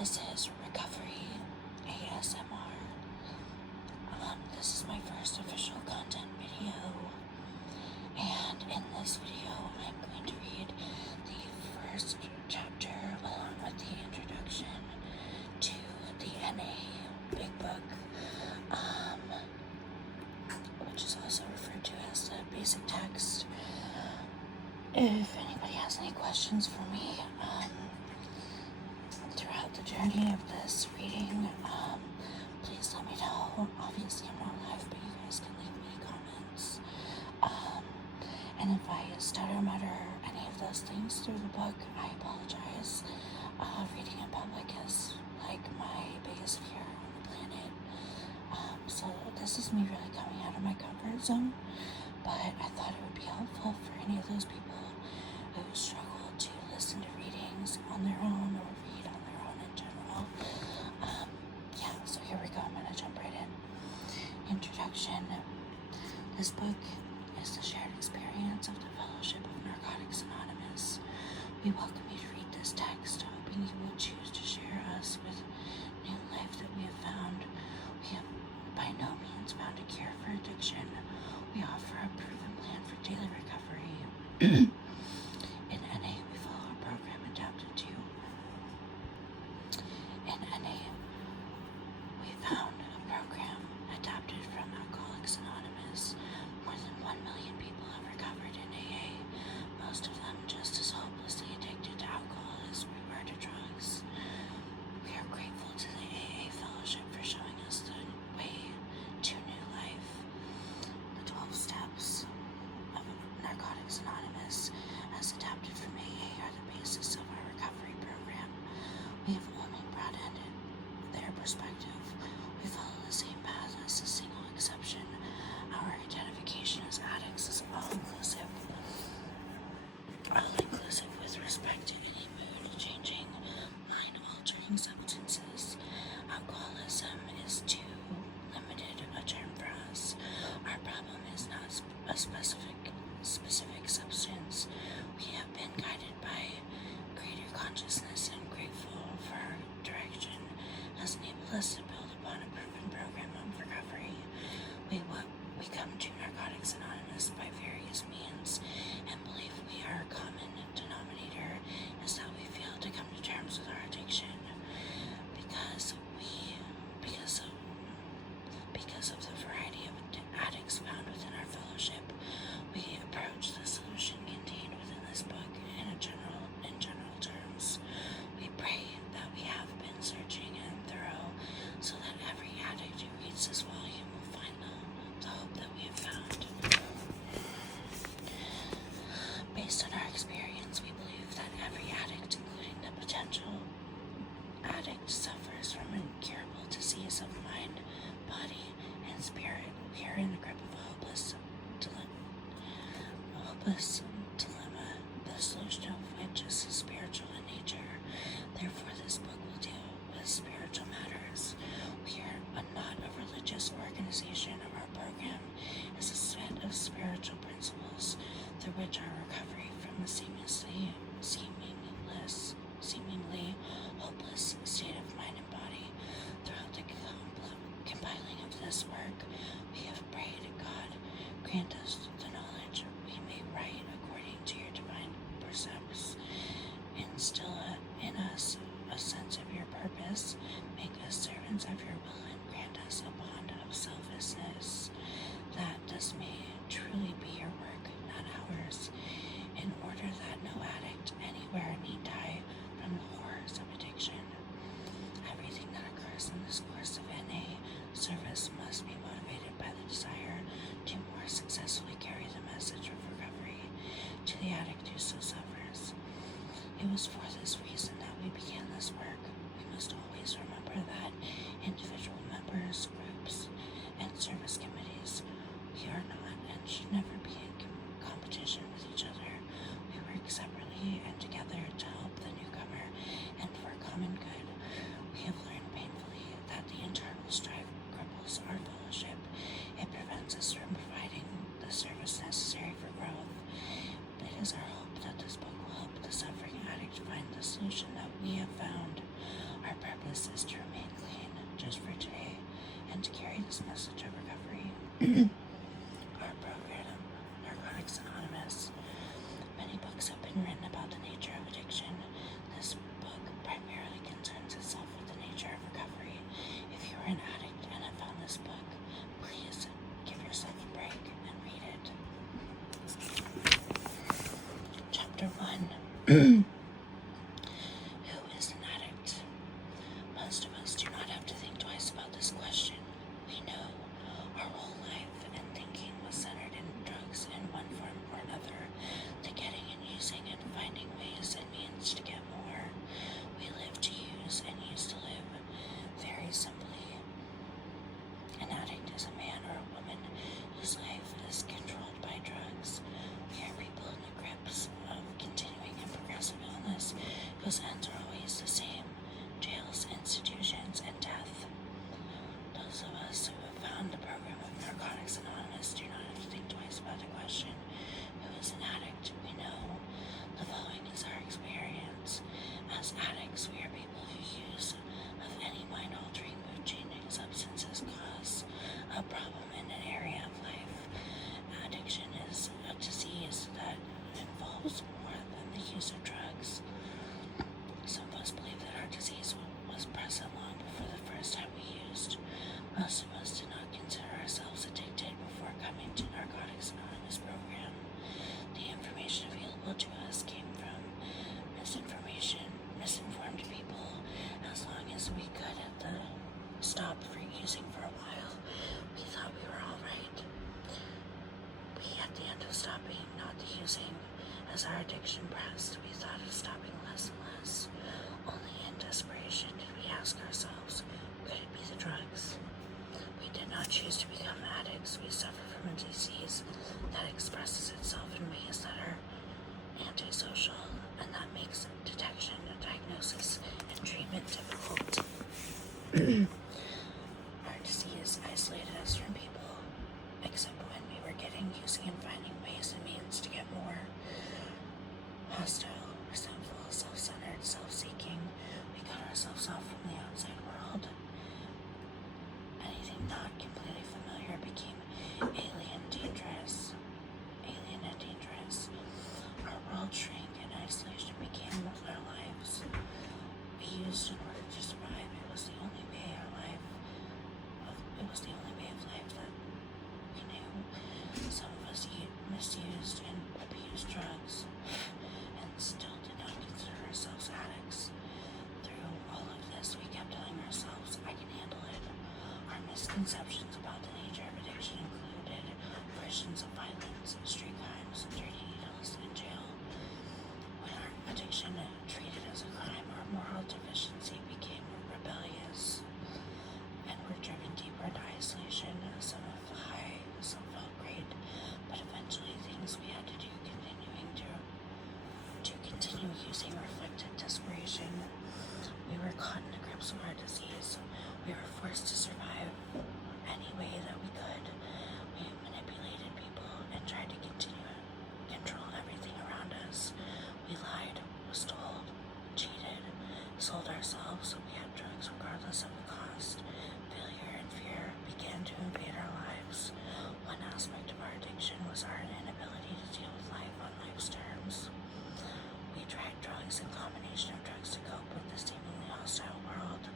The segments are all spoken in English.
This is Recovery ASMR. This is my first official content video, and in this video I'm going to read the first chapter along with the introduction to the NA Big Book, which is also referred to as the basic text. If anybody has any questions for me throughout the journey of this reading, please let me know. Obviously I'm not live, but you guys can leave me comments. And if I stutter, mutter, any of those things through the book, I apologize. Reading in public is like my biggest fear on the planet. So this is me really coming out of my comfort zone, but I thought it would be helpful for any of those people who struggle to listen to readings on their own or read on their own in general. So here we go. I'm going to jump right in. Introduction. This book is the shared experience of the Fellowship of Narcotics Anonymous. We welcome you to read this text, hoping you will choose to share us with new life that we have found. We have by no means found a cure for addiction. We offer a proven plan for daily recovery. In NA, we follow a program adapted to. In NA, we found a program adapted from Alcoholics Anonymous. More than 1 million people have recovered in AA, most of them just as hopelessly addicted to alcohol as we were to drugs. We are grateful to the AA Fellowship for showing us the way to new life. The 12 steps of Narcotics Anonymous, as adapted from AA, are the basis of our recovery program. We have only brought in their perspective. We follow the same path as a single exception. Our identification as addicts is all-inclusive with respect to any mood-changing, mind-altering substances. Alcoholism is too limited a term for us. Our problem is not a specific substance. We have been guided by greater consciousness, and grateful for our direction has enabled us to build upon a proven program of recovery. We come to Narcotics Anonymous by various means, and believe we are a common denominator is that we fail to come to terms with our addiction because of the variety of addicts found within our fellowship. We approach the solution contained within this book in general terms. We pray that we have been searching and thorough, so that every addict who reads this volume will find the hope that we have found. Based on our experience, we believe that every addict, including the potential addict, suffers from an incurable disease of mind, body, and spirit. We are in the grip of a hopeless dilemma, the solution of which is spiritual in nature. Therefore, this book will deal with spiritual matters. We are not a religious organization. Our program is a set of spiritual principles through which our recovery from a seemingly hopeless state of mind and body. Throughout the compiling of this work, we have prayed, God, grant us the knowledge we may write according to your divine precepts. Instill in us a sense of your purpose. Make us servants of your will, and grant us a bond of selflessness, that this may truly be your work, not ours, in order that no addict anywhere need die from the horrors of addiction. Everything that occurs in this course of NA service must be motivated by the desire to more successfully carry the message of recovery to the addict who so suffers. It was for this reason that we began this work. We must always remember that individual members, groups, and service committees, we are not and should never be in competition with each other. We work separately and together to help the newcomer and for common good. We have learned painfully that the internal strife cripples our fellowship. It prevents us from providing the service necessary for growth. It is our hope that this book will help the suffering addict find the solution us is to remain clean just for today and to carry this message of recovery. Our program, Narcotics Anonymous. Many books have been written about the nature of addiction. This book primarily concerns itself with the nature of recovery. If you are an addict and have found this book, please give yourself a break and read it. Chapter 1. Who is an addict? Most of us do not have to think twice about this question. We know our whole life and thinking was centered in drugs in one form or another, the getting and using and finding ways and means to get more. We live to use and use to live. Very simply, an addict is a man or a woman whose life is controlled by drugs. We are people in the grips of continuing and progressive illness whose ends are always the same: jails, institutions, and death. Those of us who have found the program of Narcotics Anonymous do not have to think twice about the question, who is an addict? We know the following is our experience. As addicts, we are people who use of any mind-altering, mood-changing substances cause a problem in an area of life. Addiction is a disease that involves more than the use of drugs. Some of us believe that our disease was present long before the first time we used. Most of us did not consider ourselves addicted before coming to Narcotics Anonymous program. The information available to us came from misinformed people. As long as we could at the stop for using for a while, we thought we were all right. We, at the end of stopping, not the using, as our addiction pressed, we thought of stopping less and less. Only in desperation did we ask ourselves, could it be the drugs? We did not choose to become addicts. We suffer from a disease that expresses itself in ways that are antisocial, and that makes detection, diagnosis, and treatment difficult. Our disease isolated us from people, except when we were getting, using, and finding ways and means to get more. Hostile, resentful, self-centered, self-seeking, we cut ourselves off from the outside world. Anything not completely familiar became alien and dangerous. Our world shrank and isolation became our lives. We used in order to survive. It was the only way of life that we knew. Some of us misused and abused drugs and still did not consider ourselves addicts. Through all of this, we kept telling ourselves, I can handle it. Our misconceptions about the nature of addiction included versions of violence, street crimes, dirty needles, and jail. When our addiction, treated as a crime or moral deficiency, became rebellious and were driven deeper into isolation, some felt high, some felt great, but eventually things we had to do to continue using reflected desperation. We were caught in the grips of our disease. We were forced to survive any way that we could. We manipulated people and tried to control everything around us. We lied, was told, cheated, sold ourselves so we had drugs regardless of the cost. Failure and fear began to invade our lives. One aspect of our addiction was our inability to deal with life on life's terms. We tried drugs and combination of drugs to cope with the seemingly hostile world.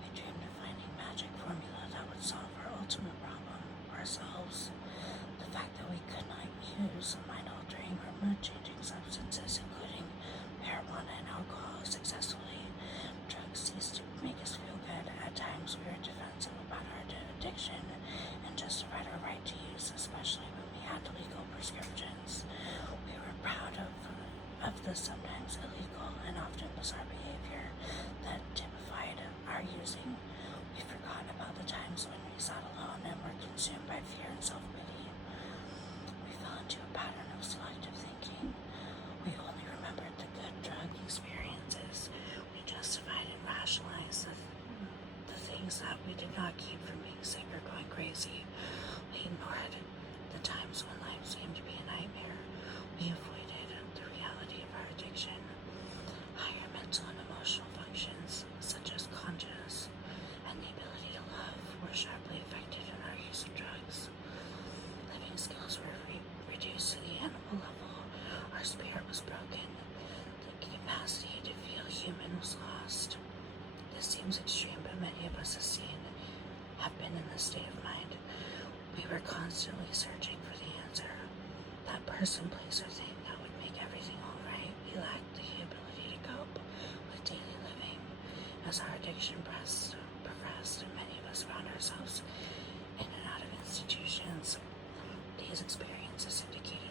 We dreamed of finding magic formula that would solve our ultimate problem, ourselves. The fact that we could not use mind-altering or mood-changing substances, including marijuana and alcohol, successfully. Drugs ceased to make us feel good. At times, we were defensive about our addiction and justified our right to use, especially when we had legal prescriptions. We were proud of the sometimes illegal and often bizarre behavior that typified our using. We forgot about the times when we sat alone and were consumed by fear and self-pity. We fell into a pattern of selective thinking. We only remembered the good drug experiences. We justified and rationalized the things that we did not keep from being sick or going crazy. We ignored the times when life seemed to be a nightmare. We avoided the reality of our addiction. Higher mental and emotional functions, such as conscious seems extreme, but many of us have been in this state of mind. We were constantly searching for the answer. That person, place, or thing that would make everything alright. We lacked the ability to cope with daily living. As our addiction progressed, and many of us found ourselves in and out of institutions, these experiences indicated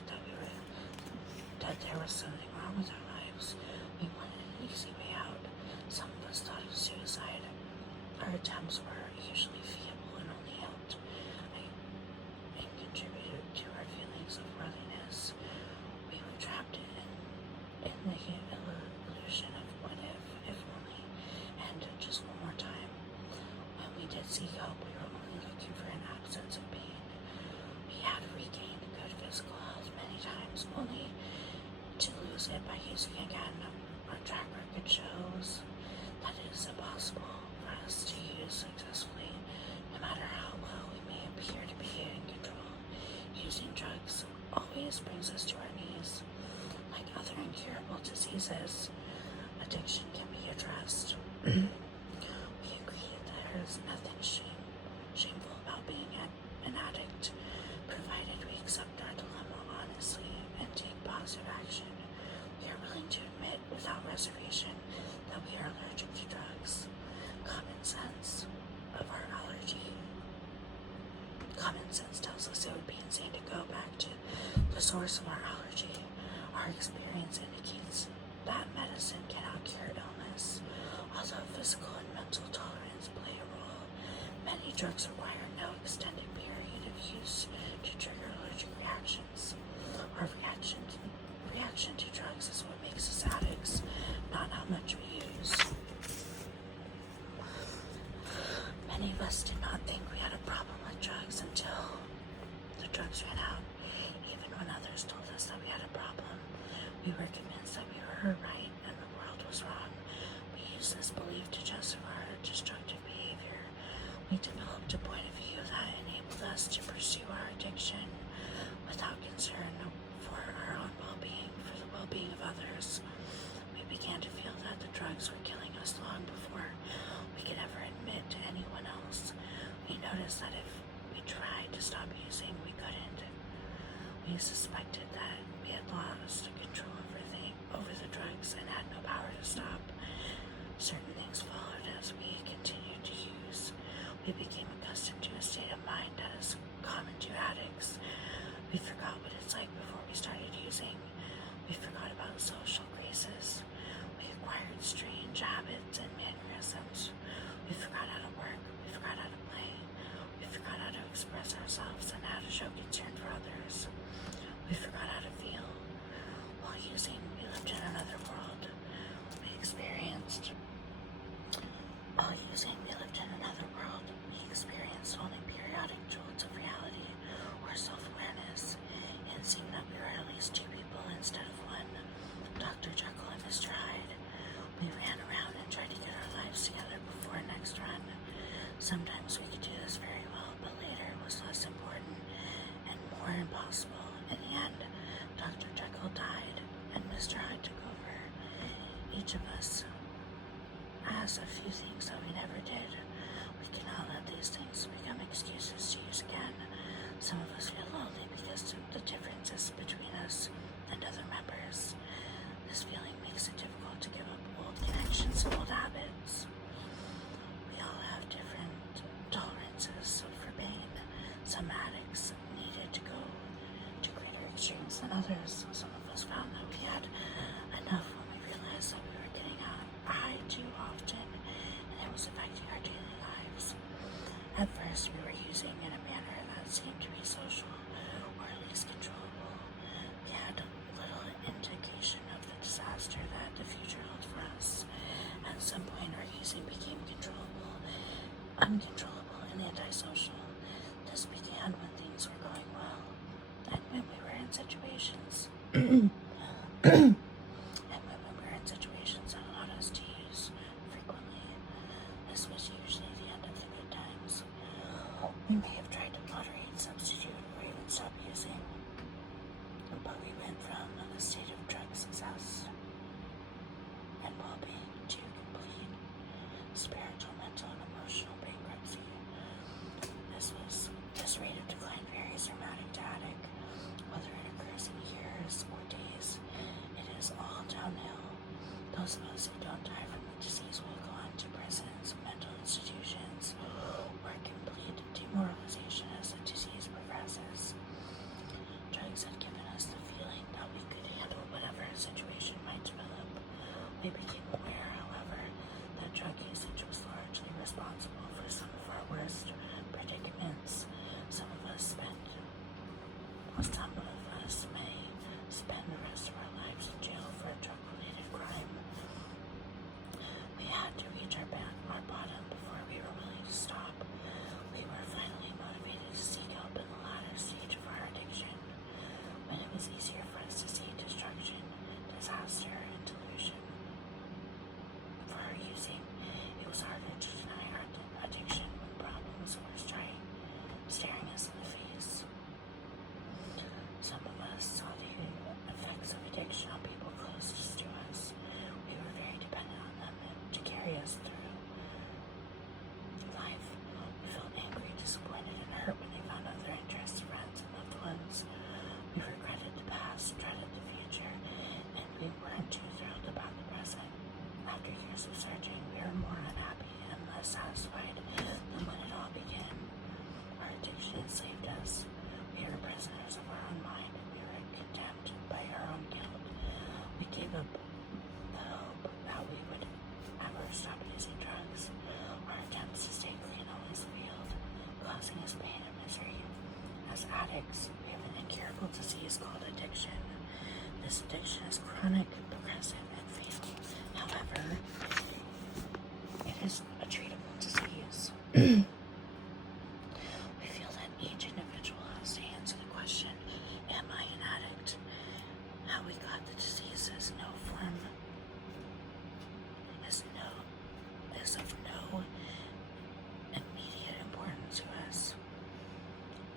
that there was something wrong with our lives. We wanted an easy way out. Some of us thought of suicide. Our attempts were usually feeble and only helped and contributed to our feelings of worthiness. We were trapped in the illusion of what if only, and just one more time. When we did seek help, we were only looking for an absence of pain. We had regained good physical health many times, only to lose it by using again. Our track record shows that it is impossible for us to use successfully, no matter how well we may appear to be in control. Using drugs always brings us to our knees. Like other incurable diseases, addiction can be addressed. We agree that there is nothing shameful about being an addict, provided we accept our dilemma honestly and take positive action. We are willing to admit without reservation that we are allergic to drugs. Common sense tells us it would be insane to go back to the source of our allergy. Our experience indicates that medicine cannot cure illness, although physical and mental tolerance play a role. Many drugs require no extended period of use to trigger allergic reactions. Our reaction to drugs is what makes us addicts, not how much we use. Many of us did not think we had a problem with drugs until the drugs ran out. Even when others told us that we had a problem, we were convinced that we were right and the world was wrong. We used this belief to justify our destructive behavior. We developed a point of view that enabled us to pursue our addiction without concern for our own well-being, for the well-being of others. We began to feel that the drugs were killing us long before we could ever admit to anyone else. We noticed that if we tried to stop using, we couldn't. We suspected that we had lost control over the drugs and had no power to stop. Certain things followed as we continued to use. We became accustomed to a state of mind that is common to addicts. We forgot what it's like before we started using. We forgot about social graces. We acquired strange habits and mannerisms. We forgot how to work. We forgot how to play. We forgot how to express ourselves and how to show concern for others. We forgot how to feel. While using, we lived in another world. We experienced only periodic jolts of reality or self-awareness. It seemed that we were at least two people instead of one. Dr. Jekyll and Mr. Hyde. We ran around and tried to get our lives together before our next run. Sometimes we could do this very well, but later it was less important and more impossible. In the end, Dr. Jekyll died and Mr. Hyde took over. Each of us has a few things that we never did. We cannot let these things become excuses to use again. Some of us feel lonely because of the differences between us and other members. This feeling makes it difficult to give up old connections and old habits. We all have different tolerances for pain. Some addicts needed to go to greater extremes than others. Some of us found that we had enough when we realized that we were getting high too often and it was affecting our daily lives. At first, we were using in a manner that seemed to be social or at least controllable. We had little indication of the disaster that the future held for us. At some point, our using became uncontrollable, and antisocial. This began when things were going well, and when we were in situations that allowed us to use frequently. This was usually the end of the good times. We may have tried to moderate, substitute, or even stop using, but we went from a state of drug success and well-being to complete spiritual Most of us who don't die from the disease will go on to prisons, mental institutions, or complete demoralization as the disease progresses. Drugs had given us the feeling that we could handle whatever situation might develop. We became aware, however, that drug usage was largely responsible for some of our worst predicaments. Some of us may spend the rest of our lives in jail for a drug-related crime. We had to reach our bottom before we were willing to stop. We were finally motivated to seek help in the latter stage of our addiction, when it was easier for us to see destruction, disaster, and delusion. For our using, it was harder to deny our addiction when problems were staring us in the face. Some of us saw the effects of addiction on people closest to us. We were very dependent on them to carry us through life. We felt angry, disappointed, and hurt when they found other interests, friends, and loved ones. We regretted the past, dreaded the future, and we weren't too thrilled about the present. After years of searching, we were more unhappy and less satisfied than when it all began. Our addiction enslaved us. We were prisoners of our own mind, and we were condemned by our own guilt. We gave up the hope that we would ever stop using drugs. Our attempts to stay clean always failed, causing us pain and misery. As addicts, we have an incurable disease called addiction. This addiction is chronic, progressive, and fatal. However, it is a treatable disease. We feel that each individual has to answer the question, am I an addict? How we got the disease is of no immediate importance to us.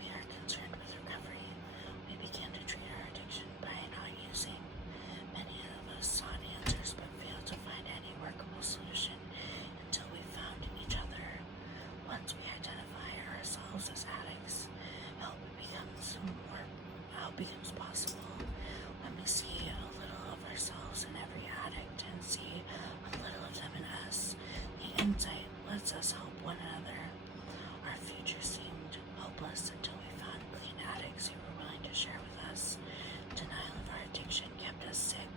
We are concerned with recovery. We began to treat our addiction by not using. Many of us sought answers but failed to find any workable solution until we found each other. Once we identify ourselves as addicts, help becomes possible. When we see a little of ourselves in every addict and see a little of them in us, the insight lets us help one another. Our future seemed hopeless until we found clean addicts who were willing to share with us. Denial of our addiction kept us sick,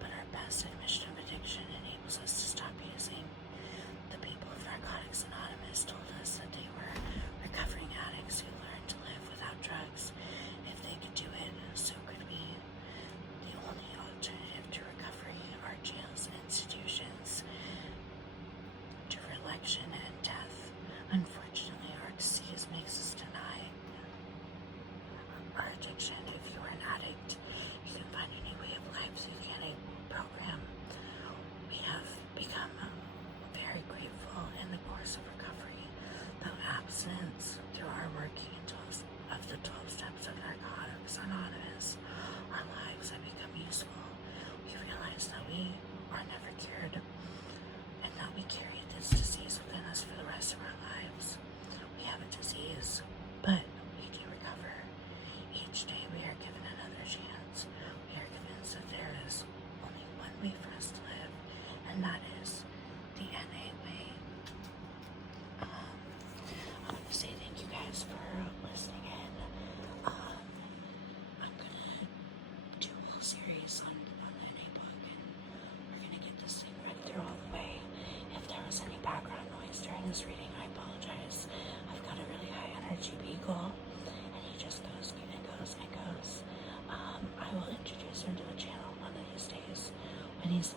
but our best admission of addiction enables us to stop using. The people of Narcotics Anonymous told us that they were recovering addicts who learned to live without drugs. If they could do it, so could we. The only alternative to recovery are jails and institutions, to election and death. Unfortunately, our disease makes us deny our addiction. If you are an addict, you can find any way of life through any program. We have become very grateful in the course of recovery, though abstinence through our working of the 12 steps of Narcotics Anonymous. Our lives have become useful. We realize that we are never cured and that we carry this disease within us for the rest of our lives. We have a disease, but we do recover. Each day we are given another chance. We are convinced that there is only one way for us to live, and that is the NA way. I want to say thank you guys for listening in. I'm gonna do a whole series on the NA book, and we're gonna get this thing read through all the way. If there was any background noise during this reading, I apologize. I've got a really high energy beagle, and he just goes and goes and goes. I will introduce him to the channel one of these days when he's